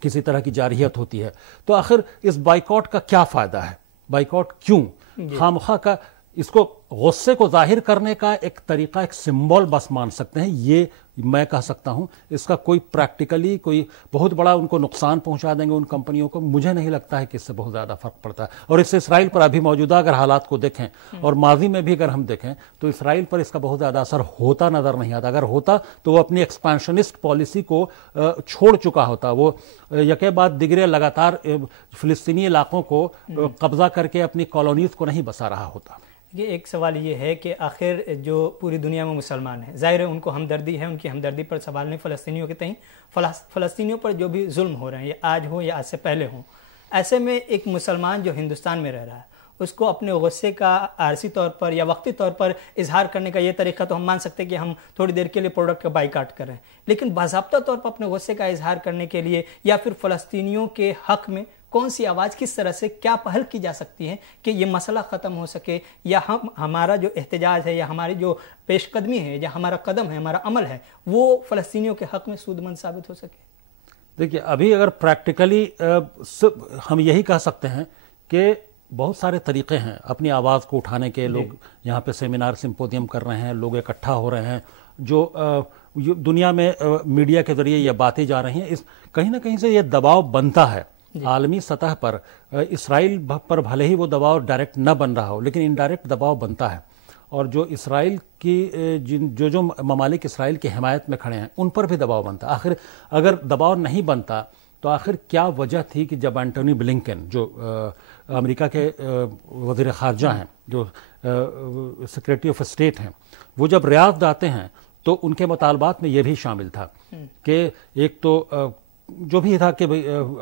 کسی طرح کی جارحیت ہوتی ہے. تو آخر اس بائیکاٹ کا کیا فائدہ ہے؟ بائیکاٹ کیوں؟ خامخواہ کا اس کو غصے کو ظاہر کرنے کا ایک طریقہ، ایک سمبول بس مان سکتے ہیں. یہ میں کہہ سکتا ہوں اس کا کوئی پریکٹیکلی کوئی بہت بڑا ان کو نقصان پہنچا دیں گے ان کمپنیوں کو، مجھے نہیں لگتا ہے کہ اس سے بہت زیادہ فرق پڑتا ہے. اور اس سے اسرائیل پر ابھی موجودہ اگر حالات کو دیکھیں اور ماضی میں بھی اگر ہم دیکھیں تو اسرائیل پر اس کا بہت زیادہ اثر ہوتا نظر نہیں آتا. اگر ہوتا تو وہ اپنی ایکسپانشنسٹ پالیسی کو چھوڑ چکا ہوتا. وہ یکے بعد دیگرے لگاتار فلسطینی علاقوں کو قبضہ کر کے اپنی کالونیز کو نہیں بسا رہا ہوتا. یہ ایک سوال یہ ہے کہ آخر جو پوری دنیا میں مسلمان ہیں، ظاہر ہے ان کو ہمدردی ہے، ان کی ہمدردی پر سوال نہیں فلسطینیوں کے تئیں. فلسطینیوں پر جو بھی ظلم ہو رہے ہیں، یہ آج ہو یا آج سے پہلے ہوں، ایسے میں ایک مسلمان جو ہندوستان میں رہ رہا ہے اس کو اپنے غصے کا عارضی طور پر یا وقتی طور پر اظہار کرنے کا یہ طریقہ تو ہم مان سکتے ہیں کہ ہم تھوڑی دیر کے لیے پروڈکٹ کا بائیکاٹ کر رہے ہیں، لیکن باضابطہ طور پر اپنے غصے کا اظہار کرنے کے لیے یا پھر فلسطینیوں کے حق میں کون سی آواز، کس طرح سے کیا پہل کی جا سکتی ہے کہ یہ مسئلہ ختم ہو سکے، یا ہمارا جو احتجاج ہے یا ہماری جو پیش قدمی ہے یا ہمارا قدم ہے، ہمارا عمل ہے، وہ فلسطینیوں کے حق میں سودمند ثابت ہو سکے؟ دیکھیے ابھی اگر پریکٹیکلی ہم یہی کہہ سکتے ہیں کہ بہت سارے طریقے ہیں اپنی آواز کو اٹھانے کے. لوگ یہاں پہ سیمینار سمپوزیم کر رہے ہیں، لوگ اکٹھا ہو رہے ہیں، جو دنیا میں میڈیا کے ذریعے یہ باتیں جا رہی ہیں. کہیں نہ کہیں سے یہ دباؤ بنتا ہے عالمی سطح پر. اسرائیل پر بھلے ہی وہ دباؤ ڈائریکٹ نہ بن رہا ہو لیکن انڈائریکٹ دباؤ بنتا ہے. اور جو اسرائیل کی جو ممالک اسرائیل کی حمایت میں کھڑے ہیں ان پر بھی دباؤ بنتا ہے. آخر اگر دباؤ نہیں بنتا تو آخر کیا وجہ تھی کہ جب اینٹونی بلنکن جو امریکہ کے وزیر خارجہ ہیں، جو سیکریٹری آف اسٹیٹ ہیں، وہ جب ریاض آتے ہیں تو ان کے مطالبات میں یہ بھی شامل تھا کہ ایک تو جو بھی تھا کہ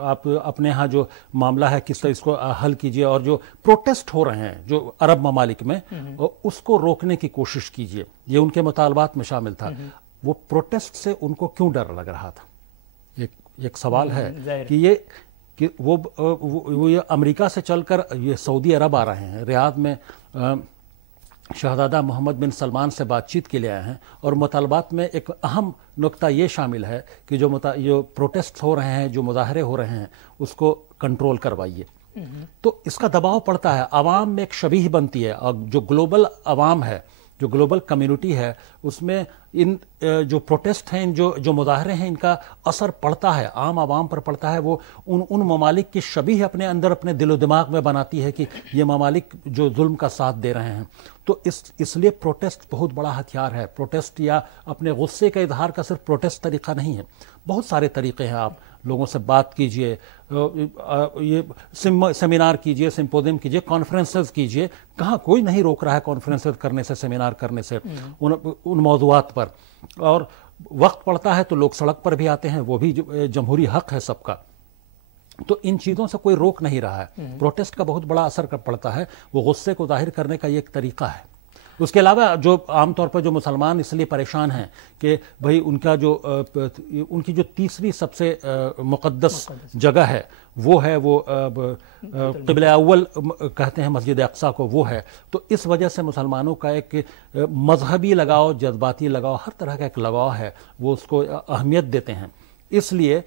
آپ اپنے ہاں جو معاملہ ہے کس طرح اس کو حل کیجئے، اور جو پروٹیسٹ ہو رہے ہیں جو عرب ممالک میں اس کو روکنے کی کوشش کیجئے، یہ ان کے مطالبات میں شامل تھا. وہ پروٹیسٹ سے ان کو کیوں ڈر لگ رہا تھا؟ ایک سوال ہے کہ وہ یہ امریکہ سے چل کر یہ سعودی عرب آ رہے ہیں، ریاض میں شہزادہ محمد بن سلمان سے بات چیت کے لیے آئے ہیں، اور مطالبات میں ایک اہم نقطہ یہ شامل ہے کہ جو پروٹیسٹ ہو رہے ہیں، جو مظاہرے ہو رہے ہیں، اس کو کنٹرول کروائیے. تو اس کا دباؤ پڑتا ہے، عوام میں ایک شبیہ بنتی ہے. اور جو گلوبل عوام ہے، جو گلوبل کمیونٹی ہے، اس میں ان جو پروٹیسٹ ہیں، جو مظاہرے ہیں، ان کا اثر پڑتا ہے، عام عوام پر پڑتا ہے. وہ ان ممالک کی شبیہ اپنے اندر اپنے دل و دماغ میں بناتی ہے کہ یہ ممالک جو ظلم کا ساتھ دے رہے ہیں. تو اس لیے پروٹیسٹ بہت بڑا ہتھیار ہے. پروٹیسٹ یا اپنے غصے کا اظہار کا صرف پروٹیسٹ طریقہ نہیں ہے، بہت سارے طریقے ہیں. آپ لوگوں سے بات کیجئے، یہ سیمینار کیجئے، سمپوزیم کیجئے، کانفرنسز کیجئے. کہاں کوئی نہیں روک رہا ہے کانفرنسز کرنے سے، سیمینار کرنے سے ان موضوعات پر. اور وقت پڑتا ہے تو لوگ سڑک پر بھی آتے ہیں، وہ بھی جمہوری حق ہے سب کا. تو ان چیزوں سے کوئی روک نہیں رہا ہے. پروٹیسٹ کا بہت بڑا اثر پڑتا ہے. وہ غصے کو ظاہر کرنے کا یہ ایک طریقہ ہے. اس کے علاوہ جو عام طور پر جو مسلمان اس لیے پریشان ہیں کہ بھئی ان کی جو تیسری سب سے مقدس جگہ ہے وہ ہے وہ قبلہ اول کہتے ہیں مسجد اقصیٰ کو، وہ ہے. تو اس وجہ سے مسلمانوں کا ایک مذہبی لگاؤ، جذباتی لگاؤ، ہر طرح کا ایک لگاؤ ہے، وہ اس کو اہمیت دیتے ہیں. اس لیے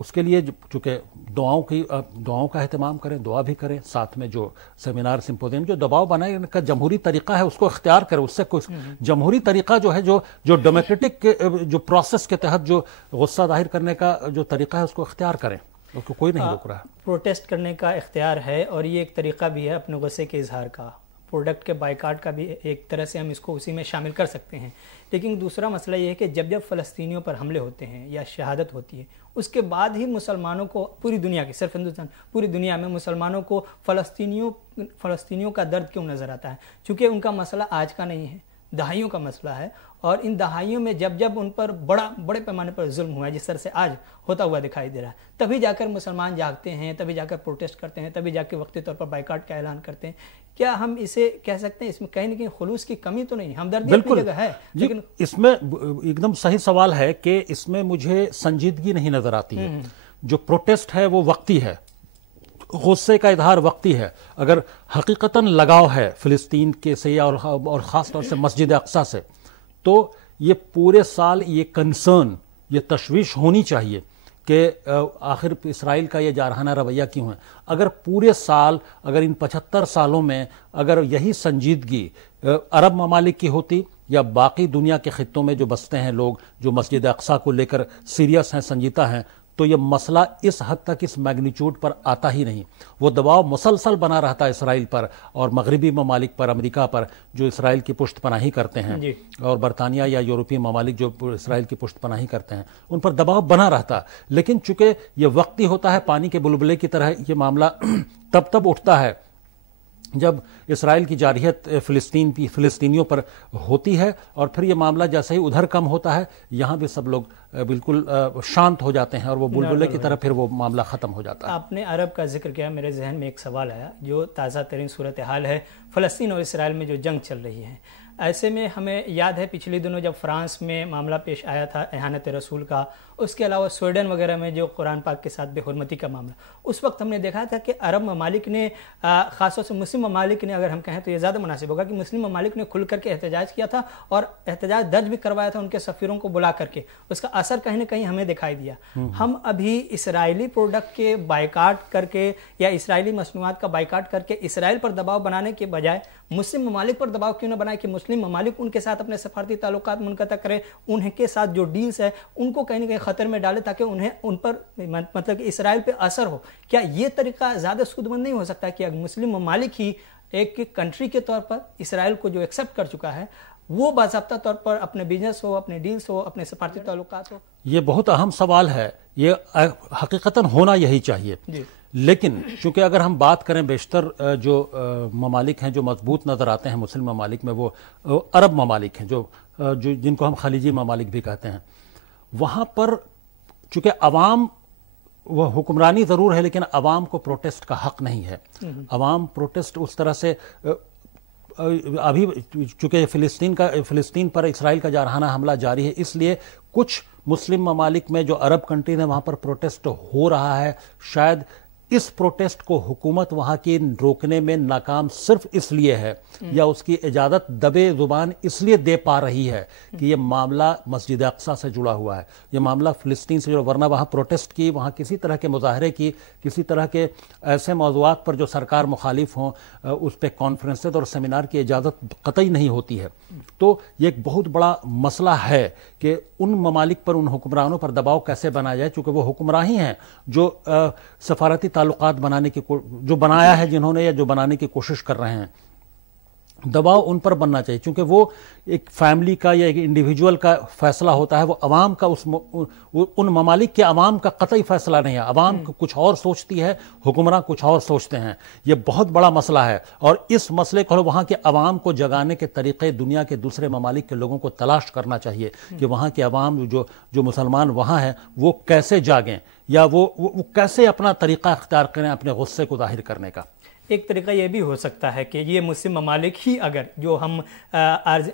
اس کے لیے چونکہ دعاؤں کا اہتمام کریں، دعا بھی کریں، ساتھ میں جو سیمینار سمپوزیم جو دباؤ بنانے کا جمہوری طریقہ ہے اس کو اختیار کریں. اس سے کوئی جمہوری طریقہ جو ہے جو ڈیموکریٹک جو پروسیس کے تحت جو غصہ ظاہر کرنے کا جو طریقہ ہے اس کو اختیار کریں. اس کو کوئی نہیں روک رہا. پروٹیسٹ کرنے کا اختیار ہے اور یہ ایک طریقہ بھی ہے اپنے غصے کے اظہار کا. پروڈکٹ کے بائیکاٹ کا بھی ایک طرح سے ہم اس کو اسی میں شامل کر سکتے ہیں. لیکن دوسرا مسئلہ یہ ہے کہ جب فلسطینیوں پر حملے ہوتے ہیں یا شہادت ہوتی ہے، اس کے بعد ہی مسلمانوں کو پوری دنیا کی، صرف ہندوستان، پوری دنیا میں مسلمانوں کو فلسطینیوں کا درد کیوں نظر آتا ہے؟ چونکہ ان کا مسئلہ آج کا نہیں ہے، دہائیوں کا مسئلہ ہے. اور ان دہائیوں میں جب ان پر بڑے پیمانے پر ظلم ہوا ہے، جس طرح سے آج ہوتا ہوا دکھائی دے رہا ہے، تبھی جا کر مسلمان جاگتے ہیں، تبھی جا کر پروٹیسٹ کرتے ہیں، تبھی جا کے وقتی طور پر بائیکاٹ کا اعلان کرتے ہیں. کیا ہم اسے کہہ سکتے ہیں اس میں کہیں نہ کہیں خلوص کی کمی تو نہیں؟ ہمدردی اپنی جگہ ہے، لیکن اس میں ایک دم صحیح سوال ہے کہ اس میں مجھے سنجیدگی نہیں نظر آتی ہے. جو پروٹیسٹ ہے وہ وقتی ہے، غصے کا اظہار وقتی ہے. اگر حقیقتاً لگاؤ ہے فلسطین کے سے اور خاص طور سے مسجد اقصیٰ سے، تو یہ پورے سال یہ کنسرن، یہ تشویش ہونی چاہیے کہ آخر اسرائیل کا یہ جارحانہ رویہ کیوں ہے. اگر پورے سال اگر ان 75 سالوں میں اگر یہی سنجیدگی عرب ممالک کی ہوتی یا باقی دنیا کے خطوں میں جو بستے ہیں لوگ جو مسجد اقصیٰ کو لے کر سیریس ہیں سنجیدہ ہیں تو یہ مسئلہ اس حد تک اس میگنیچیوڈ پر آتا ہی نہیں. وہ دباؤ مسلسل بنا رہتا ہے اسرائیل پر اور مغربی ممالک پر امریکہ پر جو اسرائیل کی پشت پناہی کرتے ہیں اور برطانیہ یا یورپی ممالک جو اسرائیل کی پشت پناہی کرتے ہیں ان پر دباؤ بنا رہتا. لیکن چونکہ یہ وقتی ہوتا ہے پانی کے بلبلے کی طرح یہ معاملہ تب اٹھتا ہے جب اسرائیل کی جارحیت فلسطینیوں پر ہوتی ہے اور پھر یہ معاملہ جیسے ہی ادھر کم ہوتا ہے یہاں بھی سب لوگ بالکل شانت ہو جاتے ہیں اور وہ بلبلے کی طرح پھر وہ معاملہ ختم ہو جاتا ہے. آپ نے عرب کا ذکر کیا, میرے ذہن میں ایک سوال آیا جو تازہ ترین صورتحال ہے فلسطین اور اسرائیل میں جو جنگ چل رہی ہے. ایسے میں ہمیں یاد ہے پچھلے دنوں جب فرانس میں معاملہ پیش آیا تھا اہانت رسول کا, اس کے علاوہ سویڈن وغیرہ میں جو قرآن پاک کے ساتھ بے حرمتی کا معاملہ, اس وقت ہم نے دیکھا تھا کہ عرب ممالک نے خاص طور سے مسلم ممالک نے, اگر ہم کہیں تو یہ زیادہ مناسب ہوگا کہ مسلم ممالک نے کھل کر کے احتجاج کیا تھا اور احتجاج درج بھی کروایا تھا ان کے سفیروں کو بلا کر کے. اس کا اثر کہیں نہ کہیں ہمیں دکھائی دیا. ہم ابھی اسرائیلی پروڈکٹ کے بائیکاٹ کر کے یا اسرائیلی مصنوعات کا بائیکاٹ کر کے اسرائیل پر دباؤ بنانے کے بجائے مسلم ممالک پر دباؤ کیوں نہ بنائے کہ مسلم ممالک ان کے ساتھ اپنے سفارتی تعلقات منقطع کریں, ان کے ساتھ جو ڈیلز ہے ان کو کہیں نہ کہیں خطر میں ڈالے تاکہ انہیں ان پر مطلب کہ اسرائیل پہ اثر ہو. کیا یہ طریقہ زیادہ سودمند نہیں ہو سکتا کہ اگر مسلم ممالک ہی ایک کنٹری کے طور پر اسرائیل کو جو ایکسپٹ کر چکا ہے وہ باضابطہ طور پر اپنے بزنس ہو, اپنے ڈیلز ہو, اپنے سفارتی تعلقات ہو؟ یہ بہت اہم سوال ہے, یہ حقیقتاً ہونا یہی چاہیے. لیکن چونکہ اگر ہم بات کریں بیشتر جو ممالک ہیں جو مضبوط نظر آتے ہیں مسلم ممالک میں وہ عرب ممالک ہیں جو جن کو ہم خلیجی ممالک بھی کہتے ہیں. وہاں پر چونکہ عوام وہ حکمرانی ضرور ہے لیکن عوام کو پروٹیسٹ کا حق نہیں ہے. عوام پروٹیسٹ اس طرح سے ابھی چونکہ فلسطین پر اسرائیل کا جارحانہ حملہ جاری ہے اس لیے کچھ مسلم ممالک میں جو عرب کنٹریز ہیں وہاں پر پروٹیسٹ ہو رہا ہے. شاید اس پروٹیسٹ کو حکومت وہاں کی روکنے میں ناکام صرف اس لیے ہے یا اس کی اجازت دبے زبان اس لیے دے پا رہی ہے کہ یہ معاملہ مسجد اقصیٰ سے جڑا ہوا ہے, یہ معاملہ فلسطین سے جڑا, ورنہ وہاں پروٹیسٹ کی, وہاں کسی طرح کے مظاہرے کی, کسی طرح کے ایسے موضوعات پر جو سرکار مخالف ہوں اس پہ کانفرنسز اور سیمینار کی اجازت قطعی نہیں ہوتی ہے. تو یہ ایک بہت بڑا مسئلہ ہے کہ ان ممالک پر ان حکمرانوں پر دباؤ کیسے بنایا جائے, چونکہ وہ حکمراں ہی ہیں جو سفارتی تعلقات بنانے کی جو بنایا ہے جنہوں نے یا جو بنانے کی کوشش کر رہے ہیں. دباؤ ان پر بننا چاہیے کیونکہ وہ ایک فیملی کا یا ایک انڈیویجول کا فیصلہ ہوتا ہے, وہ عوام کا ان ممالک کے عوام کا قطعی فیصلہ نہیں ہے. عوام کچھ اور سوچتی ہے, حکمراں کچھ اور سوچتے ہیں. یہ بہت بڑا مسئلہ ہے اور اس مسئلے کو وہاں کے عوام کو جگانے کے طریقے دنیا کے دوسرے ممالک کے لوگوں کو تلاش کرنا چاہیے کہ وہاں کے عوام جو مسلمان وہاں ہیں وہ کیسے جاگیں یا وہ کیسے اپنا طریقہ اختیار کریں اپنے غصے کو ظاہر کرنے کا. ایک طریقہ یہ بھی ہو سکتا ہے کہ یہ مسلم ممالک ہی اگر جو ہم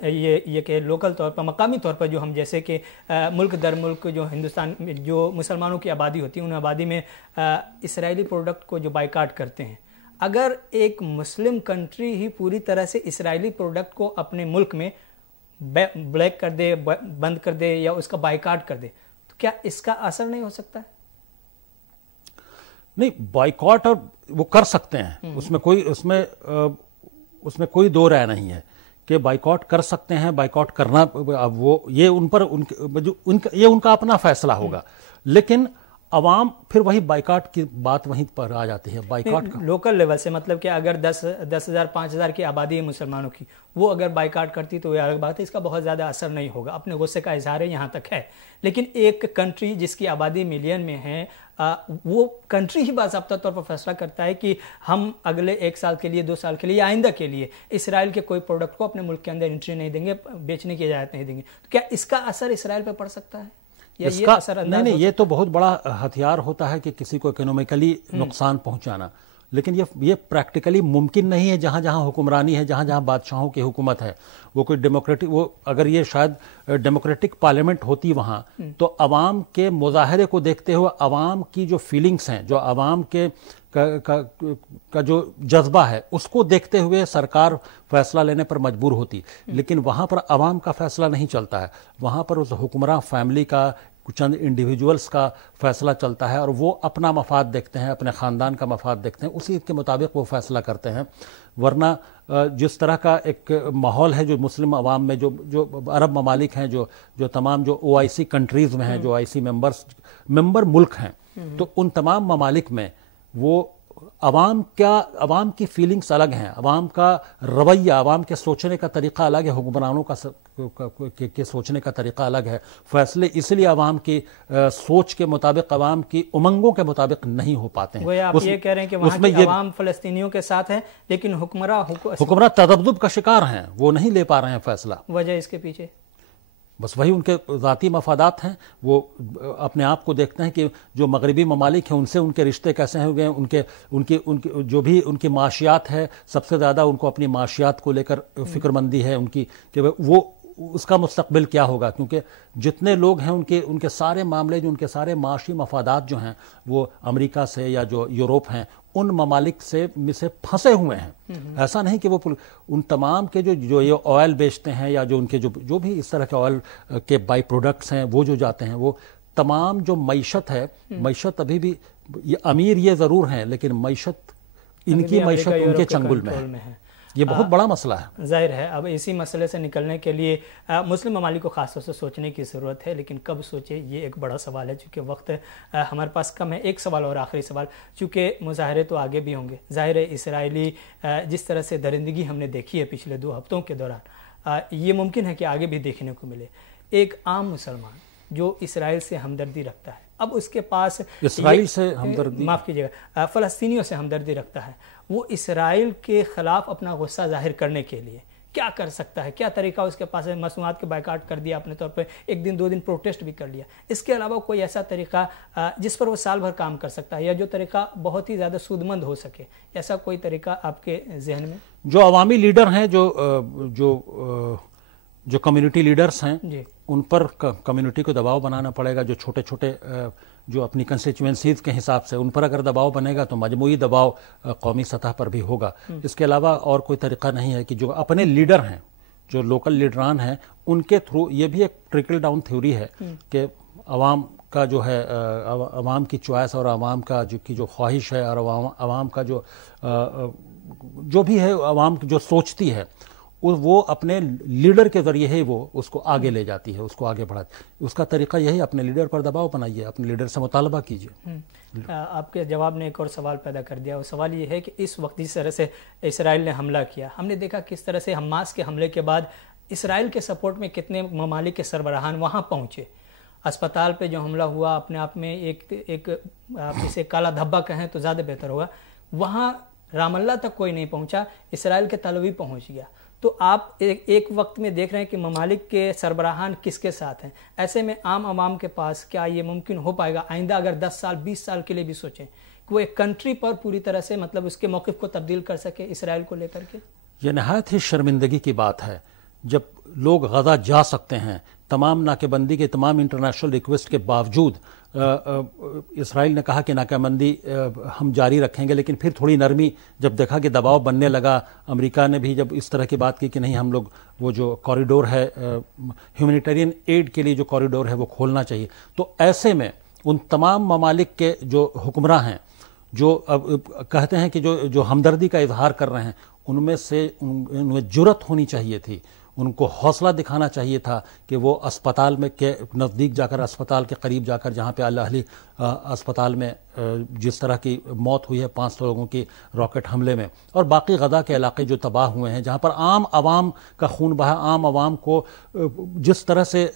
یہ کہ لوکل طور پر مقامی طور پر جو ہم جیسے کہ ملک در ملک جو ہندوستان میں جو مسلمانوں کی آبادی ہوتی ہے ان آبادی میں اسرائیلی پروڈکٹ کو جو بائیکاٹ کرتے ہیں, اگر ایک مسلم کنٹری ہی پوری طرح سے اسرائیلی پروڈکٹ کو اپنے ملک میں بلیک کر دے, بند کر دے یا اس کا بائیکاٹ کر دے تو کیا اس کا اثر نہیں ہو سکتا ہے؟ نہیں, بائیکاٹ اور وہ کر سکتے ہیں, اس میں کوئی دو رائے نہیں ہے کہ بائیکاٹ کر سکتے ہیں. بائیکاٹ کرنا وہ یہ ان پر یہ ان کا اپنا فیصلہ ہوگا, لیکن عوام پھر وہی بائیکاٹ کی بات وہیں پر آ جاتی ہے. بائیکاٹ کا لوکل لیول سے مطلب کہ اگر 10,000 5,000 کی آبادی ہے مسلمانوں کی, وہ اگر بائیکاٹ کرتی تو یہ الگ بات ہے, اس کا بہت زیادہ اثر نہیں ہوگا. اپنے غصے کا اظہار یہاں تک ہے, لیکن ایک کنٹری جس کی آبادی ملین میں ہے وہ کنٹری ہی باضابطہ طور پر فیصلہ کرتا ہے کہ ہم اگلے 1 سال کے لیے 2 سال کے لیے یا آئندہ کے لیے اسرائیل کے کوئی پروڈکٹ کو اپنے ملک کے اندر انٹری نہیں دیں گے, بیچنے کی اجازت نہیں دیں گے. تو کیا اس کا اثر اسرائیل پہ پڑ سکتا ہے یا یہ اثر انداز؟ نہیں, یہ تو بہت بڑا ہتھیار ہوتا ہے کہ کسی کو اکنومیکلی نقصان پہنچانا, لیکن یہ پریکٹیکلی ممکن نہیں ہے. جہاں جہاں حکمرانی ہے, جہاں جہاں بادشاہوں کی حکومت ہے, وہ کوئی ڈیموکریٹک, وہ اگر یہ شاید ڈیموکریٹک پارلیمنٹ ہوتی وہاں تو عوام کے مظاہرے کو دیکھتے ہوئے عوام کی جو فیلنگز ہیں, جو عوام کے کا جو جذبہ ہے اس کو دیکھتے ہوئے سرکار فیصلہ لینے پر مجبور ہوتی. لیکن وہاں پر عوام کا فیصلہ نہیں چلتا ہے, وہاں پر اس حکمراں فیملی کا, چند انڈیویجولس کا فیصلہ چلتا ہے اور وہ اپنا مفاد دیکھتے ہیں، اپنے خاندان کا مفاد دیکھتے ہیں، اسی کے مطابق وہ فیصلہ کرتے ہیں. ورنہ جس طرح کا ایک ماحول ہے جو مسلم عوام میں، جو عرب ممالک ہیں، جو تمام جو OIC کنٹریز میں ہیں، جو OIC ممبر ملک ہیں، تو ان تمام ممالک میں وہ عوام کی فیلنگز الگ ہیں، عوام کا رویہ، عوام کے سوچنے کا طریقہ الگ ہے، حکمرانوں کے سوچنے کا طریقہ الگ ہے. فیصلے اس لیے عوام کی سوچ کے مطابق، عوام کی امنگوں کے مطابق نہیں ہو پاتے ہیں. آپ یہ کہہ رہے ہیں کہ وہاں کی عوام فلسطینیوں کے ساتھ ہیں لیکن حکمراں تذبذب کا شکار ہیں، وہ نہیں لے پا رہے ہیں فیصلہ. وجہ اس کے پیچھے بس وہی ان کے ذاتی مفادات ہیں. وہ اپنے آپ کو دیکھتے ہیں کہ جو مغربی ممالک ہیں ان سے ان کے رشتے کیسے ہوئے ہیں، ان کی جو بھی ان کی معاشیات ہے، سب سے زیادہ ان کو اپنی معاشیات کو لے کر فکر مندی ہے ان کی، کہ وہ اس کا مستقبل کیا ہوگا. کیونکہ جتنے لوگ ہیں ان کے سارے معاملے، جو ان کے سارے معاشی مفادات جو ہیں وہ امریکہ سے یا جو یوروپ ہیں ان ممالک سے پھنسے ہوئے ہیں. ایسا نہیں کہ وہ ان تمام کے جو یہ آئل بیچتے ہیں یا جو ان کے جو بھی اس طرح کے آئل کے بائی پروڈکٹس ہیں وہ جو جاتے ہیں، وہ تمام جو معیشت ہے، معیشت ابھی بھی امیر یہ ضرور ہیں لیکن معیشت ان کی معیشت ان کے چنگل میں ہے. یہ بہت بڑا مسئلہ ہے. ظاہر ہے اب اسی مسئلے سے نکلنے کے لیے مسلم ممالک کو خاص طور سے سوچنے کی ضرورت ہے، لیکن کب سوچے یہ ایک بڑا سوال ہے. چونکہ وقت ہمارے پاس کم ہے. ایک سوال اور آخری سوال، چونکہ مظاہرے تو آگے بھی ہوں گے. ظاہر ہے اسرائیلی جس طرح سے درندگی ہم نے دیکھی ہے پچھلے 2 ہفتوں کے دوران، یہ ممکن ہے کہ آگے بھی دیکھنے کو ملے. ایک عام مسلمان جو اسرائیل سے ہمدردی رکھتا ہے، اب اس کے پاس اسرائیل سے ہمدردی، معاف کیجیے گا، فلسطینیوں سے ہمدردی رکھتا ہے، وہ اسرائیل کے خلاف اپنا غصہ ظاہر کرنے کے لیے کیا کر سکتا ہے؟ کیا طریقہ اس کے پاس ہے؟ مصنوعات کے بائیکاٹ کر دیا اپنے طور پہ، 1 دن 2 دن پروٹیسٹ بھی کر لیا. اس کے علاوہ کوئی ایسا طریقہ جس پر وہ سال بھر کام کر سکتا ہے، یا جو طریقہ بہت ہی زیادہ سودمند ہو سکے؟ ایسا کوئی طریقہ آپ کے ذہن میں؟ جو عوامی لیڈر ہیں، جو کمیونٹی لیڈرز ہیں، ان پر کمیونٹی کو دباؤ بنانا پڑے گا. جو چھوٹے چھوٹے جو اپنی کنسٹیچوئنسیز کے حساب سے، ان پر اگر دباؤ بنے گا تو مجموعی دباؤ قومی سطح پر بھی ہوگا. اس کے علاوہ اور کوئی طریقہ نہیں ہے کہ جو اپنے لیڈر ہیں، جو لوکل لیڈران ہیں، ان کے تھرو، یہ بھی ایک ٹرکل ڈاؤن تھیوری ہے کہ عوام کا جو ہے، عوام کی چوائس اور عوام کا جو خواہش ہے، اور عوام کا جو بھی ہے، عوام جو سوچتی ہے، وہ اپنے لیڈر کے ذریعے ہی وہ اس کو آگے لے جاتی ہے، اس کو آگے بڑھاتی ہے. اس کا طریقہ یہی، اپنے لیڈر پر دباؤ بنائیے، اپنے لیڈر سے مطالبہ کیجیے. آپ کے جواب نے ایک اور سوال پیدا کر دیا. وہ سوال یہ ہے کہ اس وقت جس طرح سے اسرائیل نے حملہ کیا، ہم نے دیکھا کس طرح سے حماس کے حملے کے بعد اسرائیل کے سپورٹ میں کتنے ممالک کے سربراہان وہاں پہنچے. اسپتال پہ جو حملہ ہوا اپنے آپ میں ایک اسے کالا دھبا کہیں تو زیادہ بہتر ہوگا. وہاں رام اللہ تک کوئی نہیں پہنچا، اسرائیل کے طلبی پہنچ گیا. تو آپ ایک وقت میں دیکھ رہے ہیں کہ ممالک کے سربراہان کس کے ساتھ ہیں. ایسے میں عام عوام کے پاس کیا یہ ممکن ہو پائے گا آئندہ اگر 10 سال 20 سال کے لیے بھی سوچیں کہ وہ ایک کنٹری پر پوری طرح سے مطلب اس کے موقف کو تبدیل کر سکے اسرائیل کو لے کر کے؟ یہ نہایت ہی شرمندگی کی بات ہے جب لوگ غزہ جا سکتے ہیں، تمام ناکہ بندی کے، تمام انٹرنیشنل ریکویسٹ کے باوجود اسرائیل نے کہا کہ ناکہ بندی ہم جاری رکھیں گے، لیکن پھر تھوڑی نرمی جب دیکھا کہ دباؤ بننے لگا، امریکہ نے بھی جب اس طرح کی بات کی کہ نہیں، ہم لوگ وہ جو کوریڈور ہے ہیومینیٹیرین ایڈ کے لیے جو کوریڈور ہے وہ کھولنا چاہیے. تو ایسے میں ان تمام ممالک کے جو حکمراں ہیں، جو کہتے ہیں کہ جو ہمدردی کا اظہار کر رہے ہیں، ان میں جرأت ہونی چاہیے تھی، ان کو حوصلہ دکھانا چاہیے تھا کہ وہ اسپتال میں کے نزدیک جا کر، اسپتال کے قریب جا کر، جہاں پہ الاہلی اسپتال میں جس طرح کی موت ہوئی ہے 500 لوگوں کی راکٹ حملے میں، اور باقی غزہ کے علاقے جو تباہ ہوئے ہیں، جہاں پر عام عوام کا خون بہا، عام عوام کو جس طرح سے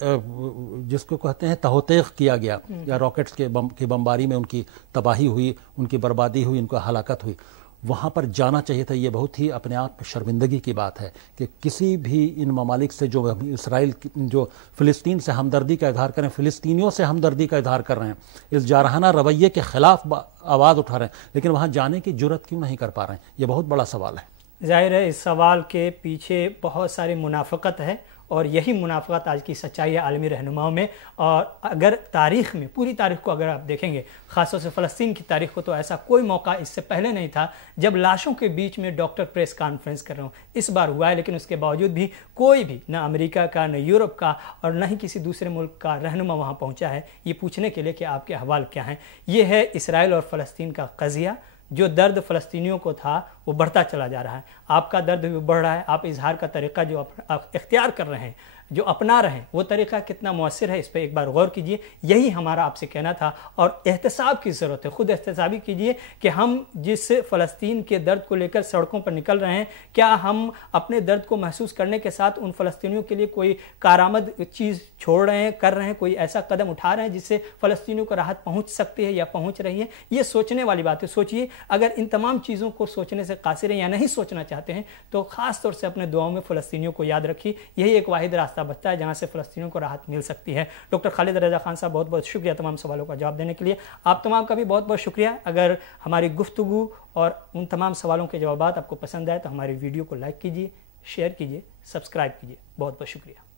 جس کو کہتے ہیں تہوتیغ کیا گیا، یا راکٹس کی بمباری میں ان کی تباہی ہوئی، ان کی بربادی ہوئی، ان کو ہلاکت ہوئی، وہاں پر جانا چاہیے تھا. یہ بہت ہی اپنے آپ شرمندگی کی بات ہے کہ کسی بھی ان ممالک سے جو اسرائیل جو فلسطین سے ہمدردی کا اظہار کریں، فلسطینیوں سے ہمدردی کا اظہار کر رہے ہیں، اس جارحانہ رویے کے خلاف آواز اٹھا رہے ہیں، لیکن وہاں جانے کی جرأت کیوں نہیں کر پا رہے ہیں؟ یہ بہت بڑا سوال ہے. ظاہر ہے اس سوال کے پیچھے بہت ساری منافقت ہے اور یہی منافقت آج کی سچائی ہے عالمی رہنماؤں میں. اور اگر تاریخ میں پوری تاریخ کو اگر آپ دیکھیں گے، خاص طور سے فلسطین کی تاریخ کو، تو ایسا کوئی موقع اس سے پہلے نہیں تھا جب لاشوں کے بیچ میں ڈاکٹر پریس کانفرنس کر رہا ہوں. اس بار ہوا ہے، لیکن اس کے باوجود بھی کوئی بھی، نہ امریکہ کا، نہ یورپ کا، اور نہ ہی کسی دوسرے ملک کا رہنما وہاں پہنچا ہے یہ پوچھنے کے لیے کہ آپ کے احوال کیا ہیں. یہ ہے اسرائیل اور فلسطین کا قضیہ. جو درد فلسطینیوں کو تھا وہ بڑھتا چلا جا رہا ہے، آپ کا درد بھی بڑھ رہا ہے. آپ اظہار کا طریقہ جو اختیار کر رہے ہیں، جو اپنا رہے ہیں، وہ طریقہ کتنا مؤثر ہے، اس پہ ایک بار غور کیجئے. یہی ہمارا آپ سے کہنا تھا. اور احتساب کی ضرورت ہے، خود احتسابی کیجئے کہ ہم جس فلسطین کے درد کو لے کر سڑکوں پر نکل رہے ہیں، کیا ہم اپنے درد کو محسوس کرنے کے ساتھ ان فلسطینیوں کے لیے کوئی کارآمد چیز چھوڑ رہے ہیں، کر رہے ہیں، کوئی ایسا قدم اٹھا رہے ہیں جس سے فلسطینیوں کو راحت پہنچ سکتی ہے یا پہنچ رہی ہے؟ یہ سوچنے والی بات ہے. سوچئے. اگر ان تمام چیزوں کو سوچنے سے قاصر ہیں یا نہیں سوچنا چاہتے ہیں تو خاص طور سے اپنے دعاؤں میں فلسطینیوں کو یاد رکھیے. یہی ایک واحد راستہ بچتا ہے جہاں سے فلسطینیوں کو راحت مل سکتی ہے. ڈاکٹر خالد رضا خان صاحب، بہت بہت شکریہ تمام سوالوں کا جواب دینے کے لیے. آپ تمام کا بھی بہت بہت شکریہ. اگر ہماری گفتگو اور ان تمام سوالوں کے جوابات آپ کو پسند آئے تو ہماری ویڈیو کو لائک کیجیے، شیئر کیجیے، سبسکرائب کیجیے. بہت بہت شکریہ.